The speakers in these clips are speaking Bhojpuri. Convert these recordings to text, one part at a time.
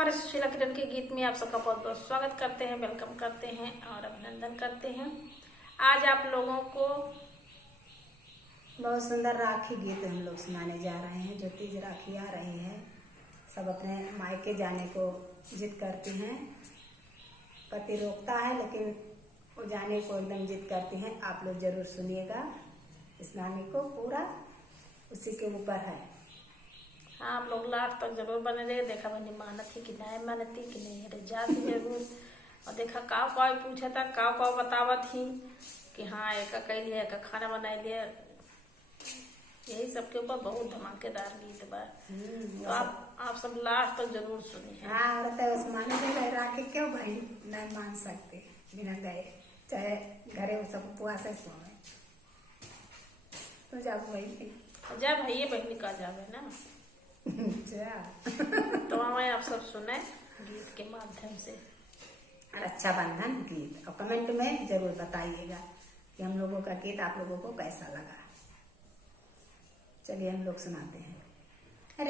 हमारे सुशीला किरण के गीत में आप सबका बहुत बहुत स्वागत करते हैं, वेलकम करते हैं और अभिनंदन करते हैं। आज आप लोगों को बहुत सुंदर राखी गीत हम लोग सुनाने जा रहे हैं। जो तीज राखी आ रही है, सब अपने मायके जाने को जिद करती हैं। पति रोकता है लेकिन वो जाने को एकदम जिद करती हैं। आप लोग जरूर सुनिएगा इस गाने को, पूरा उसी के ऊपर है। हाँ, आप लोग लास्ट तक जरूर बने रहे। देखा मैंने मानत थी कि नहीं मानती कि नहीं अरे जाती जरूर। और देखा काव काव पूछा था, काव काव बतावत थी कि हाँ एक कई लिया एक खाना बना लिया। यही सबके ऊपर बहुत धमाकेदार गीत बा। तो आप सब लास्ट तक जरूर सुनिए। हाँ, औरत है उस माने गए राखी क्यों भाई नहीं मान सकते बिना गए, चाहे घरे सब उपवास है सोए तो जाओ भाई जा भैया बहनी का जावे ना। तो हमें आप सब सुने गीत के माध्यम से। रक्षाबंधन गीत, और कमेंट में जरूर बताइएगा कि हम लोगों का गीत आप लोगों को कैसा लगा। चलिए हम लोग सुनाते हैं।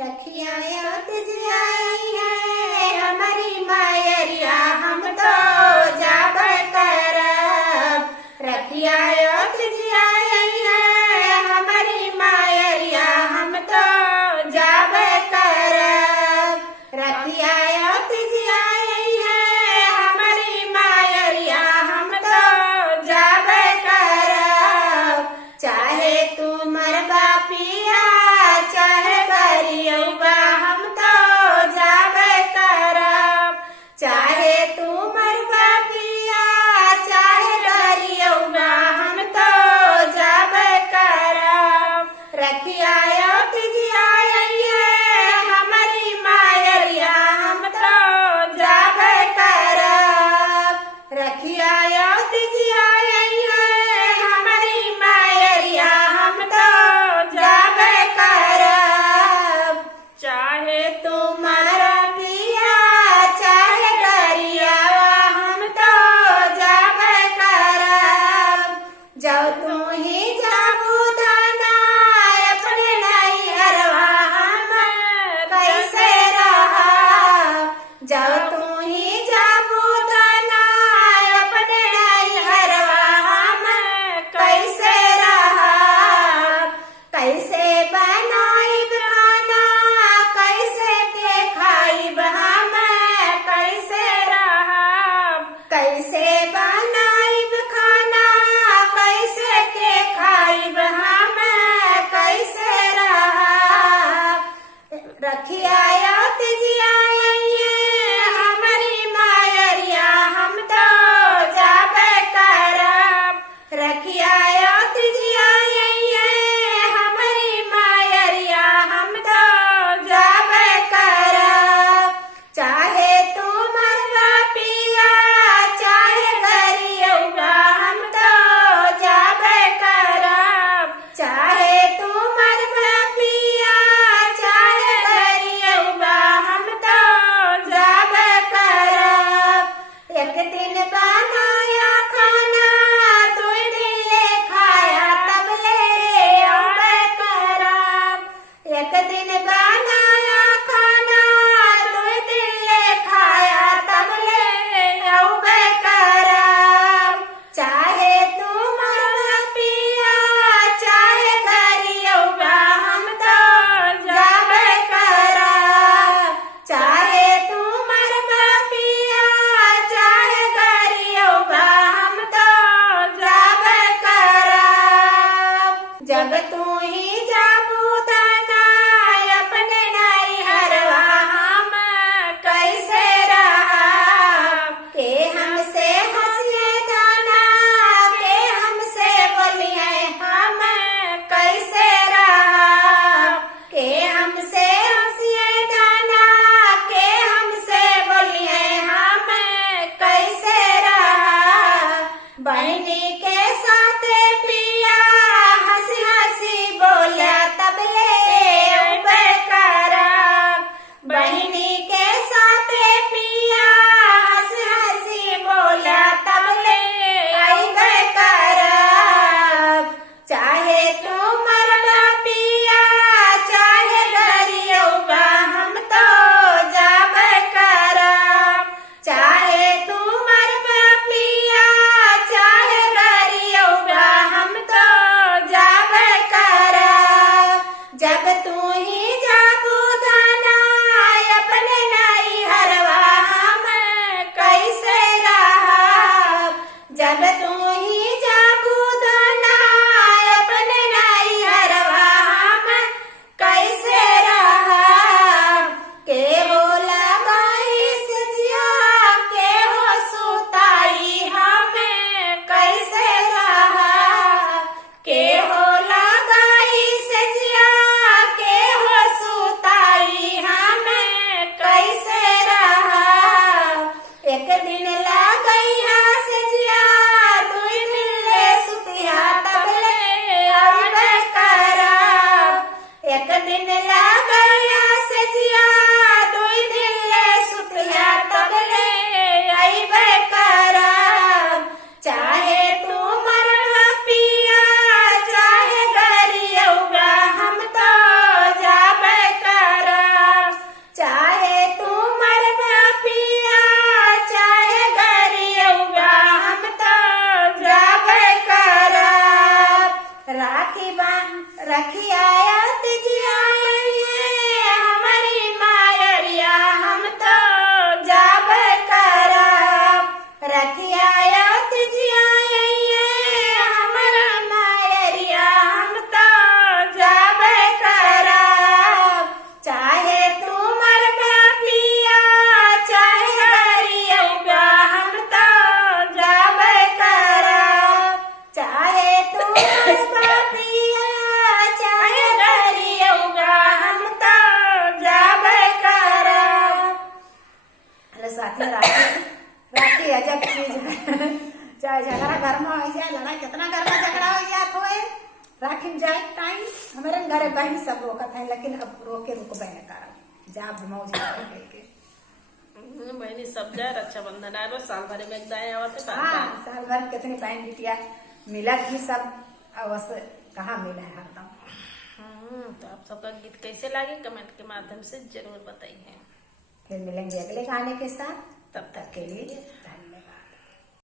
रखिया हमारी मायरिया हम तो जाब करब। रखिया हमारी मायरिया हम तो जाब करब। रखिया हमारी मायरिया हम तो जाब करब। चाहे तू मरबा पिया चाहे बरियौबा हम तो जाब करब। चाहे तू मरबा पिया चाहे बरियौबा हम तो जाब करब। रखिया हमारी मायरिया हम तो जाब करब। रखिया हमारी मायरिया हम तो जाब करब। चाहे तू मर पिया चाहे डरियावा हम तो जाब करब। जब तू ही जाबू दाना अपने नैहरवा हम कैसे रहब। जब तू ही जाबू दाना अपने नैहरवा हम कैसे रहब। कैसे बनाइब खाना कैसे के खाइब हम कैसे रहब। कैसे बनाइब खाना कैसे के खाइब हम कैसे रहब। रखिया हम रखिया तिथिया हमारा मायरिया हम तो जाबे करब चाहे तुमर बापिया चाहे गरिया हम तो जाबे करब चाहे तुमर बापिया चाहे गरिया हम तो जाबे करब। अरे साथी राखी अजब चीज है। चाहे झगड़ा घर में हो जाए, लड़ाई कितना घर में झगड़ा हो जाए होए, राखी में जाए टाइम हमारे घरे बहन सब रोकत है, लेकिन अब रोके रुको बहन कारण जा मौज के बहनी सब जाए रक्षाबंधन आए साल भर में एक दाएं आवत है। हाँ साल भर कितनी बहन बिटिया मिलत भी सब अवश्य कहाँ मिला है हरदम। तो आप सबका गीत कैसे लगे कमेंट के माध्यम से जरूर बताइए। फिर मिलेंगे अगले गाने के साथ, तब तक के लिए